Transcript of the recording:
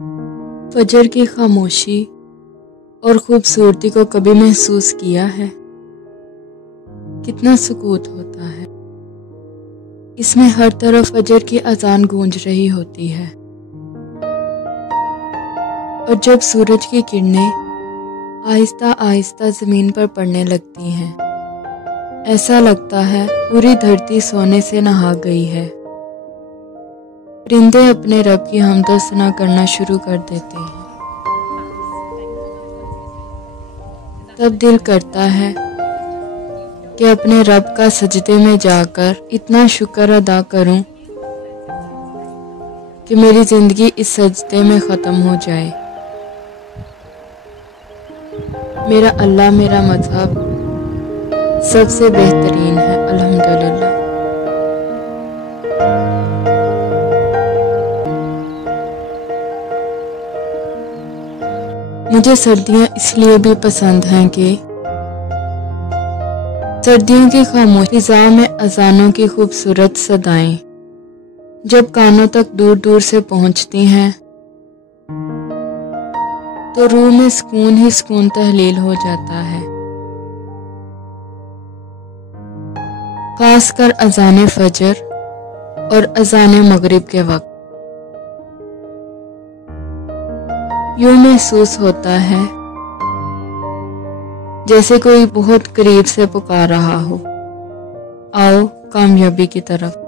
फजर की खामोशी और खूबसूरती को कभी महसूस किया है? कितना सुकून होता है। इसमें हर तरफ फजर की अजान गूंज रही होती है और जब सूरज की किरणें आहिस्ता आहिस्ता ज़मीन पर पड़ने लगती हैं, ऐसा लगता है पूरी धरती सोने से नहा गई है। परिंदे अपने रब की हम्दो सना करना शुरू कर देते हैं। तब दिल करता है कि अपने रब का सजदे में जाकर इतना शुक्र अदा करूं कि मेरी ज़िंदगी इस सजदे में ख़त्म हो जाए। मेरा अल्लाह, मेरा मज़हब सबसे बेहतरीन है, अल्हम्दुलिल्लाह। मुझे सर्दियाँ इसलिए भी पसंद हैं कि सर्दियों की खामोश फिज़ा में अज़ानों की खूबसूरत सदाएं जब कानों तक दूर दूर से पहुंचती हैं तो रूह में सुकून ही सुकून तहलील हो जाता है। खासकर अज़ान फजर और अज़ान मगरिब के वक्त यूं महसूस होता है जैसे कोई बहुत करीब से पुकार रहा हो, आओ कामयाबी की तरफ।